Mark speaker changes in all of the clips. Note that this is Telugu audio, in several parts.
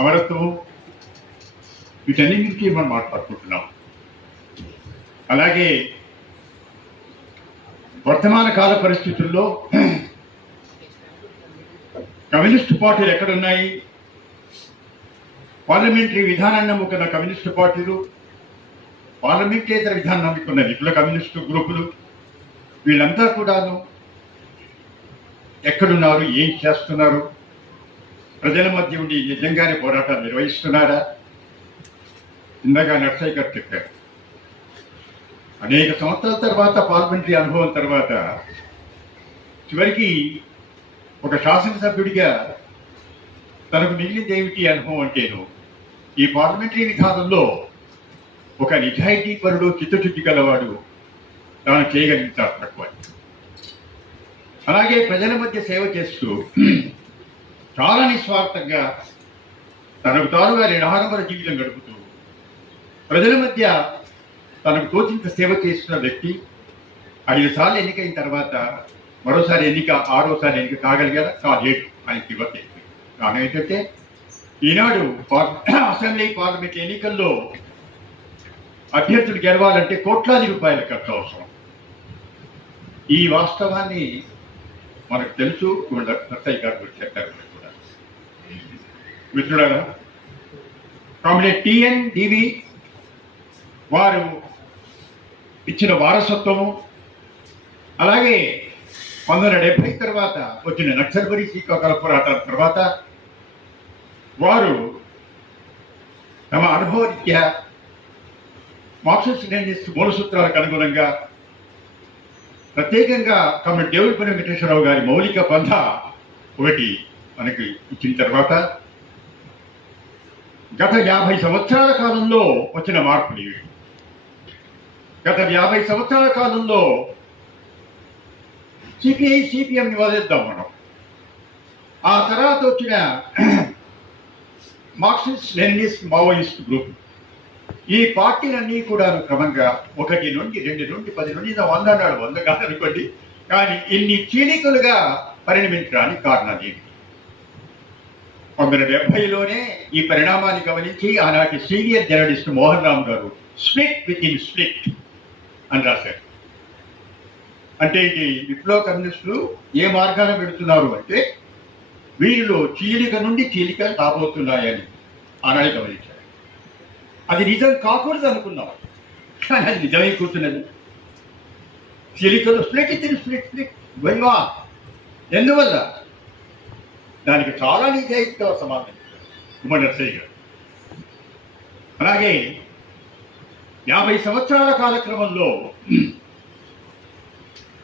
Speaker 1: అమరత్వం వీటన్నింటికీ మనం మాట్లాడుకుంటున్నాం అలాగే వర్తమాన కాల పరిస్థితుల్లో కమ్యూనిస్ట్ పార్టీలు ఎక్కడున్నాయి? పార్లమెంటరీ విధానాన్ని నమ్ముకున్న కమ్యూనిస్టు పార్టీలు పార్లమెంటేతర విధానం నమ్ముకున్న విప్లవ కమ్యూనిస్టు గ్రూపులు వీళ్ళంతా కూడాను ఎక్కడున్నారు ఏం చేస్తున్నారు? ప్రజల మధ్య ఉండి నిజంగానే పోరాటాలు నిర్వహిస్తున్నారా? ఇందాక నర్సయ్య గారు చెప్పారు. అనేక సంవత్సరాల తర్వాత పార్లమెంటరీ అనుభవం తర్వాత చివరికి ఒక శాసనసభ్యుడిగా తనకు మిగిలింది ఏమిటి అనుభవం అంటేను ఈ పార్లమెంటరీ విధానంలో ఒక నిజాయితీ పరుడు చిత్తశుద్ధి గలవాడు తాను చేయగలుగుతాడు తక్కువ. అలాగే ప్రజల మధ్య సేవ చేస్తూ చాలా నిస్వార్థంగా తనకు తానుగా నిరాడంబర జీవితం గడుపుతూ ప్రజల మధ్య తనకు తోచింత సేవ చేస్తున్న వ్యక్తి ఐదు సార్లు ఎన్నికైన తర్వాత మరోసారి ఎన్నిక ఆరోసారి ఎన్నిక కాగలిగారా కాలేదు ఆయనకి ఇవ్వతే కారణం ఏంటంటే ఈనాడు అసెంబ్లీ పార్లమెంట్ ఎన్నికల్లో అభ్యర్థులు గెలవాలంటే కోట్లాది రూపాయల ఖర్చు అవసరం. ఈ వాస్తవాన్ని మనకు తెలుసు. నర్సయ్య గారు చెప్పారు. మనకు కూడా కామ్రేడ్ టిఎన్ డివి వారు ఇచ్చిన వారసత్వము అలాగే పంతొమ్మిది వందల డెబ్బై తర్వాత వచ్చిన నక్సల్బరి శ్రీకాకుళ పోరాటాల తర్వాత వారు తమ అనుభవరీత్యా మార్క్సిస్ట్ లెనినిస్ట్ మూల సూత్రాలకు అనుగుణంగా ప్రత్యేకంగా కమ్రేడ్ డేవిడ్ పని వెంకటేశ్వరరావు గారి మౌలిక బంధ ఒకటి మనకి ఇచ్చిన తర్వాత గత యాభై సంవత్సరాల కాలంలో వచ్చిన మార్పులు ఇవి. గత యాభై సంవత్సరాల కాలంలో సిపిఐ సిపిఎంని వదిలేద్దాం మనం. ఆ తర్వాత వచ్చిన మార్క్సిస్ట్ లెనిస్ట్ మావోయిస్ట్ గ్రూప్. ఈ పార్టీలన్నీ కూడా క్రమంగా ఒకటి నుండి రెండు నుండి పది నుండి వంద నాడు వంద కాదనుకోండి. కానీ ఇన్ని చీలికలుగా పరిణమించడానికి కారణాలు ఏంటి పంతొమ్మిది వందల డెబ్బైలోనే ఈ పరిణామాన్ని గమనించి ఆనాటి సీనియర్ జర్నలిస్ట్ మోహన్ రామ్ గారు స్ప్లిట్ విత్ ఇన్ స్ప్లిట్ అని రాశారు. అంటే ఇది విప్లవ కమ్యూనిస్టులు ఏ మార్గాన పెడుతున్నారు అంటే వీరిలో చీలిక నుండి చీలిక రాబోతున్నాయని ఆనాడు గమనించారు. అది నిజం కాకూడదు అనుకున్నాం. కానీ అది నిజమై కూర్చున్నది. చీలికలు split in split split going ఎందువల్ల? దానికి చాలా నిజాయితీతో సమాధానం ఉమ్మడి నర్సయ్య గారు. అలాగే యాభై సంవత్సరాల కాలక్రమంలో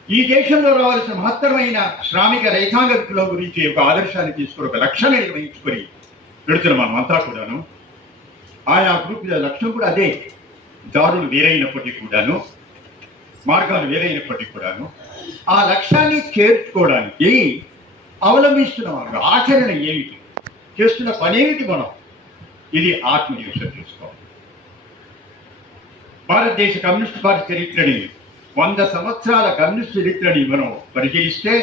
Speaker 1: ఈ దేశంలో రావాల్సిన మహత్తరమైన శ్రామిక రైతాంగ విప్లవం గురించి ఒక ఆదర్శాన్ని తీసుకుని ఒక లక్ష్యాన్ని నిర్వహించుకొని పెడుతున్నాం మనం అంతా కూడాను ఆయా గ్రూప్ లక్ష్యం కూడా అదే. దారులు వేరైనప్పటికీ కూడాను మార్గాలు వేరైనప్పటికీ కూడాను ఆ లక్ష్యాన్ని చేర్చుకోవడానికి అవలంబిస్తున్న మార్గం ఆచరణ ఏమిటి? చేస్తున్న పనేమిటి మనం? ఇది ఆత్మనివేశం చేసుకోవాలి. భారతదేశ కమ్యూనిస్ట్ పార్టీ చరిత్రని వంద సంవత్సరాల కమ్యూనిస్ట్ చరిత్రని మనం పరిశీలిస్తే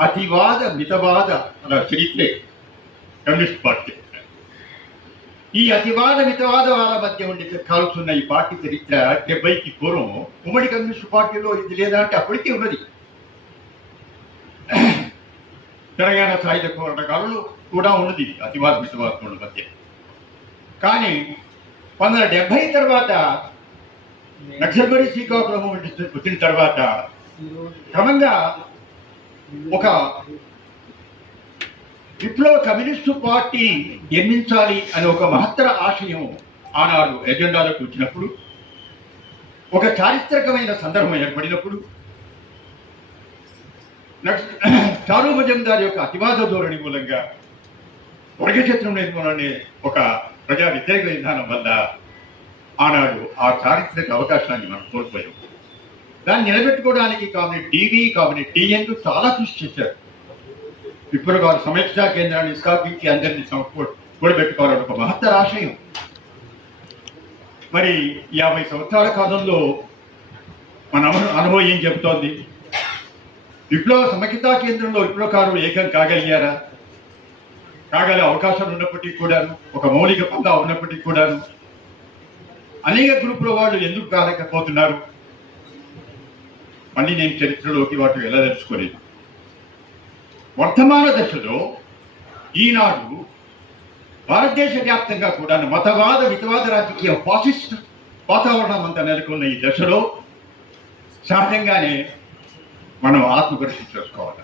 Speaker 1: అతివాద మితవాద అలా చరిత్రే కమ్యూనిస్ట్ పార్టీ చరిత్ర. ఈ అతివాద మితవాద వాళ్ళ మధ్య ఉండి కాల్చున్న ఈ పార్టీ చరిత్ర డెబ్బైకి పూర్వం ఉమ్మడి కమ్యూనిస్ట్ పార్టీలో ఇది లేదంటే అప్పటికీ ఉన్నది. తెలంగాణ సాయుధ పోరాటకారులు కూడా ఉన్నది అతివాద మితవాద మధ్య. కానీ పంతొమ్మిది వందల డెబ్బై తర్వాత నక్సల్బరి శ్రీకాకుళం వచ్చిన తర్వాత క్రమంగా ఒక విప్లవ కమ్యూనిస్టు పార్టీ నిర్మించాలి అనే ఒక మహత్తర ఆశయం ఆనాడు ఎజెండాలకు వచ్చినప్పుడు ఒక చారిత్రకమైన సందర్భం ఏర్పడినప్పుడు నెక్స్ట్ చారు మజందార్ యొక్క అతివాద ధోరణి మూలంగా వర్గచిత్రం నిర్మూలనే ఒక ప్రజా వ్యతిరేక విధానం వల్ల ఆనాడు ఆ చారిత్రక అవకాశాన్ని మనం కోల్పోయాం. దాన్ని నిలబెట్టుకోవడానికి కావని టీవీ కావని టీఎన్ చాలా కృషి చేశారు. ఇప్పుడు వారు సమీక్షా కేంద్రాన్ని స్థాపించి అందరినీ కూడబెట్టుకోవాలని ఒక మహత్తర ఆశయం. మరి యాభై సంవత్సరాల కాలంలో మన అనుభవం ఏం చెబుతోంది? విప్లవ సమకితా కేంద్రంలో విప్లవకారులు ఏకం కాగలిగారా? కాగలే అవకాశం ఉన్నప్పటికీ కూడాను ఒక మౌలిక పందా ఉన్నప్పటికీ కూడాను. అనేక గ్రూపుల వాళ్ళు ఎందుకు కాలేకపోతున్నారు? మళ్ళీ నేను చరిత్రలోకి వాటి వెళ్ళదలుచుకోలేదు. వర్తమాన దశలో ఈనాడు భారతదేశ వ్యాప్తంగా కూడా మతవాద మితవాద రాజకీయ ఫాసిస్ట్ వాతావరణం అంతా నెలకొన్న ఈ దశలో సహజంగానే మనం ఆత్మపరిశీలి చేసుకోవాలి.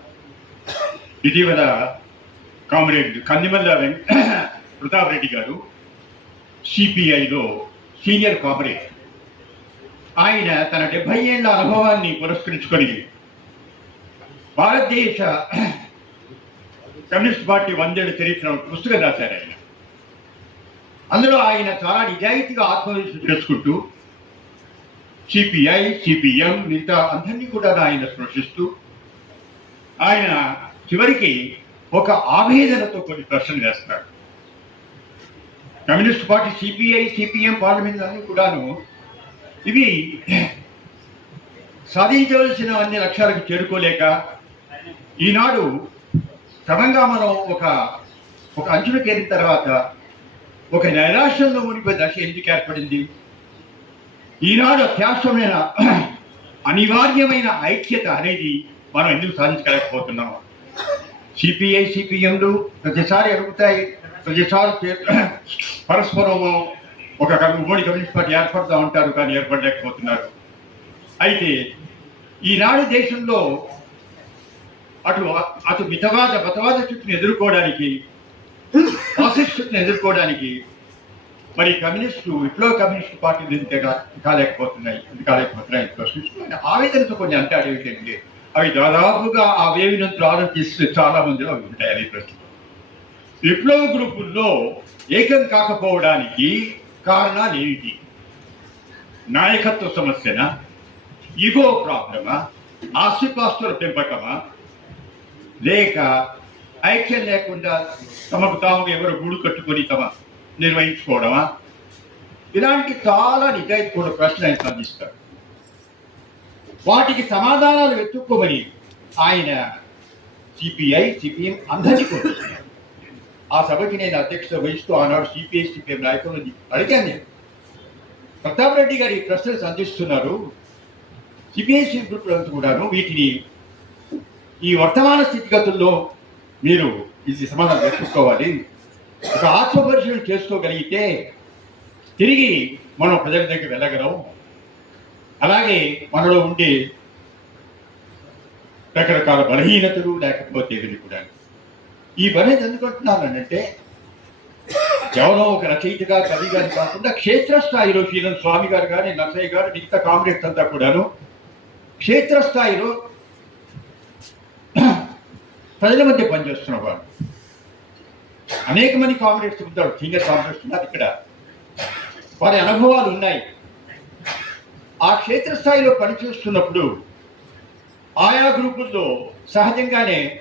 Speaker 1: ఇటీవల కామ్రేడ్ కందిమల్ల వెంక ప్రతాప్ రెడ్డి గారు సిపిఐలో సీనియర్ కామ్రేడ్. ఆయన తన డెబ్బై ఏళ్ళ అనుభవాన్ని పురస్కరించుకొని భారతదేశ కమ్యూనిస్ట్ పార్టీ వందేళ్ళు చరిత్ర పుస్తకం రాశారు ఆయన. అందులో ఆయన చాలా నిజాయితీగా ఆత్మవిశ్వాసం చేసుకుంటూ సిపిఐ సిపిఎం మిగతా అందరినీ కూడా ఆయన స్పృశిస్తూ. ఆయన చివరికి ఒక ఆవేదనతో కొన్ని ప్రశ్నలు వేస్తాడు. Communist party CPI CPM parliament అన్ని కూడాను ఇవి సాధించవలసిన అన్ని లక్ష్యాలకు చేరుకోలేక ఈనాడు క్రమంగా మనం ఒక ఒక అంచున చేరిన తర్వాత ఒక నైరాశ్యంలో మునిపోయే దశ ఎందుకు ఏర్పడింది? ఈనాడు అత్యవసరమైన అనివార్యమైన ఐక్యత అనేది మనం ఎందుకు సాధించలేకపోతున్నాం? సిపిఐ సిపిఎంలు ప్రతిసారి అడుగుతాయి ప్రతిసారి పరస్పరము ఒక కమ్యూ- ఉమ్మడి కమ్యూనిస్ట్ పార్టీ ఏర్పడతా ఉంటారు కానీ ఏర్పడలేకపోతున్నారు. అయితే ఈనాడు దేశంలో అటు అటు మితవాద మతవాద శక్తిని ఎదుర్కోవడానికి ఫాసిస్ట్ శక్తిని ఎదుర్కోవడానికి మరి కమ్యూనిస్టు ఇట్లో కమ్యూనిస్టు పార్టీలు ఇంతగా కాలేకపోతున్నాయి ఇది కాలేకపోతున్నాయి. ప్రశ్నిస్తూ ఆయన ఆవేదనతో కొన్ని అంటాడు ఏంటంటే అవి దాదాపుగా ఆ వేవినంతలు ఆలోచిస్తే చాలా మందిలో అవి ఉంటాయి అనే ప్రశ్న. విప్లవ గ్రూపుల్లో ఏకం కాకపోవడానికి కారణాలు ఏమిటి? నాయకత్వ సమస్యనా? ఇగో ప్రాబ్లమా? ఆస్తిపాస్తుల పెంపకమా? లేక ఐక్యం లేకుండా తమకు తాము ఎవరు గూడు కట్టుకొని తమ నిర్వహించుకోవడమా? ఇలాంటి చాలా నిజాయితీపూర్ణ ప్రశ్నలు ఆయన సంధిస్తాడు వాటికి సమాధానాలు వెతుక్కోమని ఆయన సిపిఐ సిపిఎం అందరినీ ఆ సభకి నేను అధ్యక్షత వహిస్తూ ఆనాడు సిపిఐ సిపిఎం నాయకులను అడిగాను నేను. ప్రతాప్ రెడ్డి గారు ఈ ప్రశ్నలు సంధిస్తున్నారు. సిపిఐ గ్రూపులంతా కూడాను వీటిని ఈ వర్తమాన స్థితిగతుల్లో మీరు ఇది సమాధానం వెతుక్కోవాలి. ఒక ఆత్మపరిశీలన చేసుకోగలిగితే తిరిగి మనం ప్రజల దగ్గర వెళ్ళగలం. అలాగే మనలో ఉండే రకరకాల బలహీనతలు లేకపోతే ఇవి కూడా. ఈ బలహీనత ఎందుకంటున్నానంటే కేవలం ఒక రచయితగా కవిగాని కాకుండా క్షేత్రస్థాయిలో శ్రీరం స్వామి గారు కానీ నర్సయ్య గారు మిగతా కామ్రేడ్స్ అంతా కూడాను క్షేత్రస్థాయిలో ప్రజల మధ్య పనిచేస్తున్న వారు అనేక మంది కామ్రేడ్స్ ఉంటారు సీనియర్ కామ్రేడ్స్ ఉన్నారు ఇక్కడ. వారి అనుభవాలు ఉన్నాయి. ఆ క్షేత్రస్థాయిలో పనిచేస్తున్నప్పుడు ఆయా గ్రూపుల్లో సహజంగానే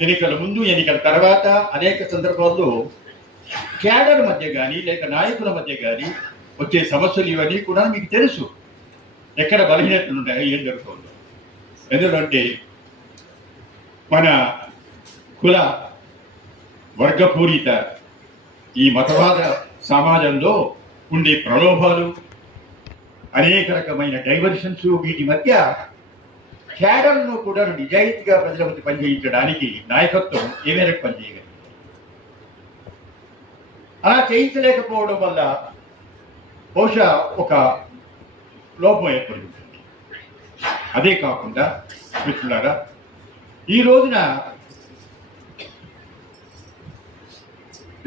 Speaker 1: ఎన్నికల ముందు ఎన్నికల తర్వాత అనేక సందర్భాల్లో క్యాడర్ మధ్య కానీ లేక నాయకుల మధ్య కానీ వచ్చే సమస్యలు ఇవన్నీ కూడా మీకు తెలుసు. ఎక్కడ బలహీనతలు ఉంటాయో ఏం జరుగుతుందో. ఎందుకంటే మన కుల వర్గపూరిత. ఈ మతవాద సమాజంలో ఉండే ప్రలోభాలు అనేక రకమైన డైవర్షన్స్ వీటి మధ్య క్యాడర్ను కూడా నిజాయితీగా ప్రజల మధ్య పనిచేయించడానికి నాయకత్వం ఏ మేరకు పనిచేయగలదు? అలా చేయించలేకపోవడం వల్ల బహుశా ఒక లోపం ఏర్పడి ఉంటుంది అదే కాకుండా మిత్రులారా ఈ రోజున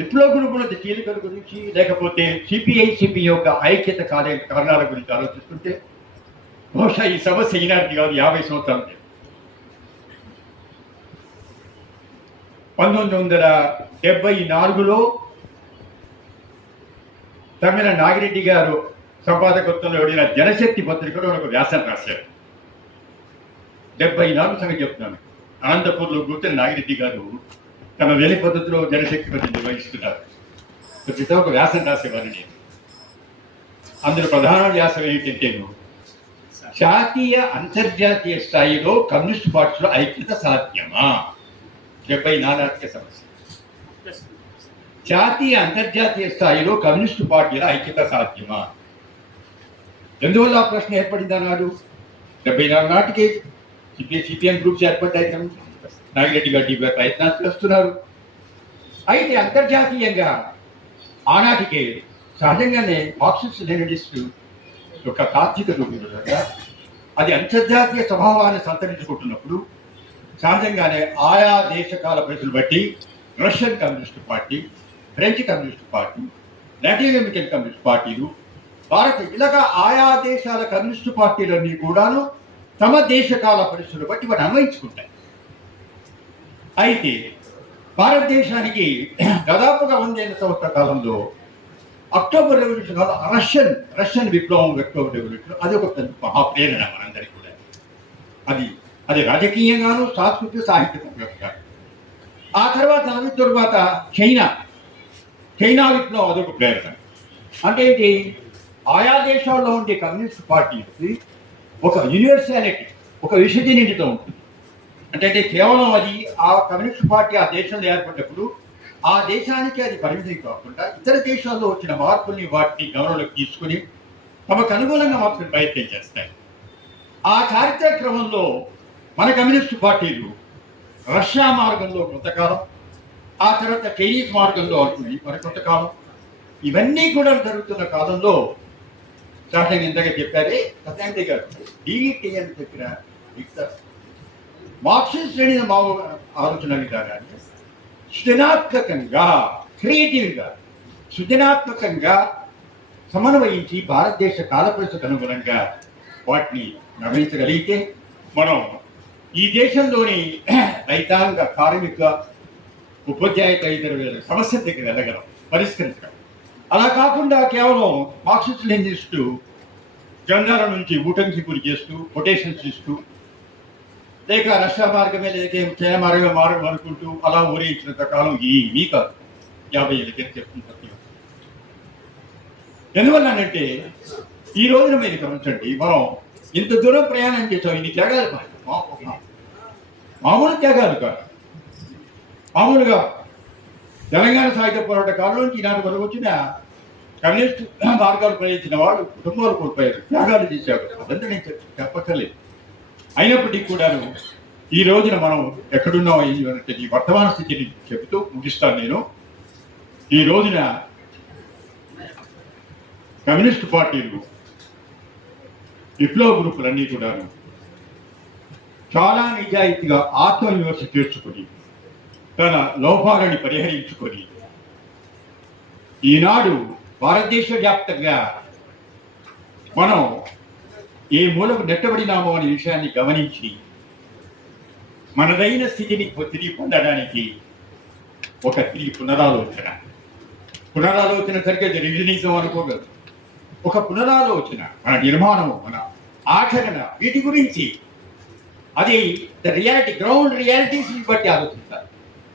Speaker 1: విప్లవ గ్రూపుల చీలికల గురించి లేకపోతే సిపిఐ సిపి యొక్క ఐక్యత కార్య కారణాల గురించి ఆలోచిస్తుంటే బహుశా ఈ సమస్య ఈనాటికి కాదు యాభై సంవత్సరాలు పంతొమ్మిది వందల డెబ్బై నాలుగులో తమిళ నాగిరెడ్డి గారు సంపాదకత్వంలో వెళ్ళిన జనశక్తి పత్రికలో ఒక వ్యాసం రాశారు. డెబ్బై నాలుగు సంగతి చెప్తున్నాను. అనంతపూర్లో కూర్చొని నాగిరెడ్డి గారు తమ వేలి పద్ధతిలో జనశక్తి పద్ధతి నిర్వహిస్తున్నారు ప్రతితో ఒక వ్యాసం రాసేవారు నేను. అందులో ప్రధాన వ్యాసం ఏంటంటే జాతీయ అంతర్జాతీయ స్థాయిలో కమ్యూనిస్ట్ పార్టీలో ఐక్యత సాధ్యమా? డెబ్బై నాలుగు సమస్య. జాతీయ అంతర్జాతీయ స్థాయిలో కమ్యూనిస్టు పార్టీల ఐక్యత సాధ్యమా? ఎందువల్ల ఆ ప్రశ్న ఏర్పడింది అన్నాడు డెబ్బై నాలుగు నాటికి సిపిఎం గ్రూప్స్ ఏర్పడ్డాయి కదా. నాగిరెడ్డి గారి ప్రయత్నాలు చేస్తున్నారు. అయితే అంతర్జాతీయంగా ఆనాటికే సహజంగానే మార్క్సిస్ట్ లెనినిస్ట్ యొక్క తాత్విక రూపంగా అది అంతర్జాతీయ స్వభావాన్ని సంతరించుకుంటున్నప్పుడు సహజంగానే ఆయా దేశకాల పరిస్థితులు బట్టి Russian communist party French communist party Latin American communist పార్టీలు భారత ఇలాగా ఆయా దేశాల కమ్యూనిస్ట్ పార్టీలన్నీ కూడాను తమ దేశకాల పరిస్థితులు బట్టి వాటిని అన్వయించుకుంటాయి. అయితే భారతదేశానికి దాదాపుగా వందేళ్ళ సంవత్సర కాలంలో అక్టోబర్ రెవల్యూషన్ కాదు రష్యన్ రష్యన్ విప్లవం అక్టోబర్ రెవల్యూషన్. అది ఒక పెద్ద మహాప్రేరణ మనందరికీ కూడా. అది అది రాజకీయంగాను సాంస్కృతిక సాహిత్య ఆ తర్వాత అవి తర్వాత చైనా. చైనా విప్లవం అదొక ప్రేరణ. అంటే ఏంటి? ఆయా దేశాల్లో ఉండే కమ్యూనిస్ట్ పార్టీకి ఒక యూనివర్సాలిటీ ఒక విషజనీయత ఉంటుంది. అంటే అంటే కేవలం అది ఆ కమ్యూనిస్ట్ పార్టీ ఆ దేశంలో ఏర్పడినప్పుడు ఆ దేశానికి అది పరిమితం కాకుండా ఇతర దేశాల్లో వచ్చిన మార్పుల్ని వాటిని గౌరవంలోకి తీసుకుని తమకు అనుకూలంగా మార్పుని ప్రయత్నం చేస్తాయి. ఆ కార్యక్రమంలో మన కమ్యూనిస్ట్ పార్టీలు రష్యా మార్గంలో కొంతకాలం ఆ తర్వాత చైనీస్ మార్గంలో అవుతుంది మరి కొంతకాలం. ఇవన్నీ కూడా జరుగుతున్న కాలంలో సహజంగా ఇంతగా చెప్పారే సత్యాంటి గారు డిఈటి అని చెప్పిన మార్క్సిస్ట్ శ్రేణి మా ఆలోచన విధానాన్ని సృజనాత్మకంగా క్రియేటివ్గా సృజనాత్మకంగా సమన్వయించి భారతదేశ కాల అనుగుణంగా వాటిని గమనించగలిగితే మనం ఈ దేశంలోని రైతాంగ కార్మిక ఉపాధ్యాయ తదితర సమస్య దగ్గర వెళ్ళగలం పరిష్కరించగలం. అలా కాకుండా కేవలం మార్క్సిస్ట్ లెనినిస్టు జెండాల నుంచి ఊటంకి గురి చేస్తూ కొటేషన్స్ ఇస్తూ లేక రష్యా మార్గమే లేక చైనా మార్గమే మార్గం అనుకుంటూ అలా ఊరేగించినంత కాలం ఈ కాదు. యాభై ఏళ్ళ కింద చెప్తున్న సత్యం ఎందువల్లనంటే ఈ రోజున మీరు గమనించండి మనం ఇంత దూరం ప్రయాణం చేసాం ఇన్ని త్యాగాలు మామూలు త్యాగాలు కాదు. మామూలుగా తెలంగాణ సాహిత్య పోరాట కాలం నుంచి ఈనాటి వరకు వచ్చిన కమ్యూనిస్ట్ మార్గాలు ప్రయోగించిన వాళ్ళు కుటుంబాలు కోల్పోయారు త్యాగాలు చేశారు. అదంతా నేను చెప్పక్కర్లేదు. అయినప్పటికీ కూడాను ఈ రోజున మనం ఎక్కడున్నాం ఏంటి అంటే ఈ వర్తమాన స్థితిని చెబుతూ ముగిస్తాను నేను. ఈ రోజున కమ్యూనిస్ట్ పార్టీలు విప్లవ గ్రూపులన్నీ కూడాను చాలా నిజాయితీగా ఆత్మవిమర్శ చేర్చుకొని తన లోపాలని పరిహరించుకొని ఈనాడు భారతదేశ వ్యాప్తంగా మనం ఏ మూలకు నెట్టబడినామో అనే విషయాన్ని గమనించి మనదైన స్థితిని తిరిగి పొందడానికి ఒక తిరిగి పునరాలోచన. పునరాలోచన సరిగ్గా రివిజనిజం అనుకోగలదు ఒక పునరాలోచన మన నిర్మాణము మన ఆచరణ వీటి గురించి. అది ద రియాలిటీ గ్రౌండ్ రియాలిటీస్ బట్టి ఆలోచిస్తారు.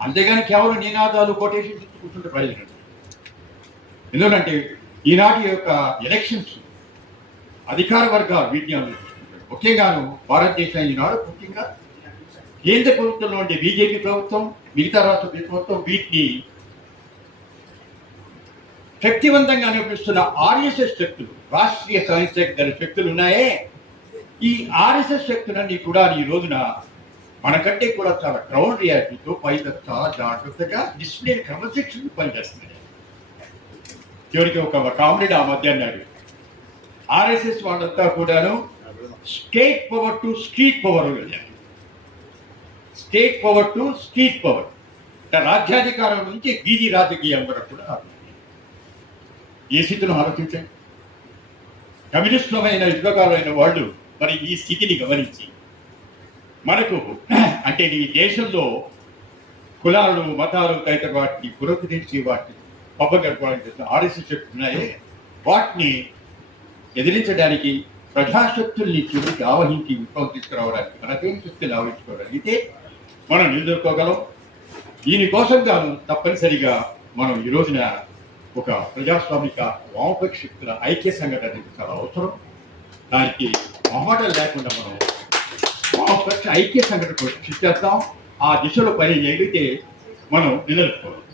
Speaker 1: అంతేగాని కేవలం నినాదాలు కొటేషన్స్ కూర్చుంటే ప్రయోజనం ఎందుకంటే ఈనాటి యొక్క ఎలక్షన్స్ అధికార వర్గాలు విజ్ఞానం ముఖ్యంగాను భారతదేశం ఈనాడు ముఖ్యంగా కేంద్ర ప్రభుత్వంలో ఉండే బీజేపీ ప్రభుత్వం మిగతా రాష్ట్ర ప్రభుత్వం వీటిని శక్తివంతంగా అనిపిస్తున్న ఆర్ఎస్ఎస్ శక్తులు రాష్ట్రీయ సైన్స్ సేవక శక్తులు ఉన్నాయే. ఈ ఆర్ఎస్ఎస్ శక్తులన్నీ కూడా ఈ రోజున మనకంటే కూడా చాలా గ్రౌండ్ రియాలిటీతో పైగా చాలా జాగ్రత్తగా డిసిప్లిన్ క్రమశిక్షణ పనిచేస్తున్నాయి. చివరికి ఒక కామెడీ ఆ మధ్య అన్నాడు ఆర్ఎస్ఎస్ వాళ్ళంతా కూడాను state power to street power state power to street power. రాజ్యాధికారం నుంచి వీధి రాజకీయం వరకు కూడా ఏ స్థితిని ఆలోచించండి. కమ్యూనిస్టులమైన యుద్ధకాలమైన వాళ్ళు మరి ఈ స్థితిని గమనించి మనకు అంటే ఈ దేశంలో కులాలు మతాలు తదితర వాటిని పురోగతించి వాటిని పబ్బగడపడానికి ఆర్ఎస్ఎస్ చెప్తున్నాయి వాటిని ఎదిరించడానికి ప్రజాశక్తుల్ని చివరికి ఆవహించి విప్లవం తీసుకురావడానికి మనకేం శక్తులు ఆవహించుకోగలిగితే మనం నిలదొక్కోగలం దీనికోసం గాను తప్పనిసరిగా మనం ఈ రోజున ఒక ప్రజాస్వామిక వామపక్ష శక్తుల ఐక్య సంఘటన చాలా అవసరం. దానికి మొహమాటం లేకుండా మనం వామపక్ష ఐక్య సంఘటన కృషి చేద్దాం. ఆ దిశలో పని చేయగలిగితే మనం నిలదొక్కోవాలి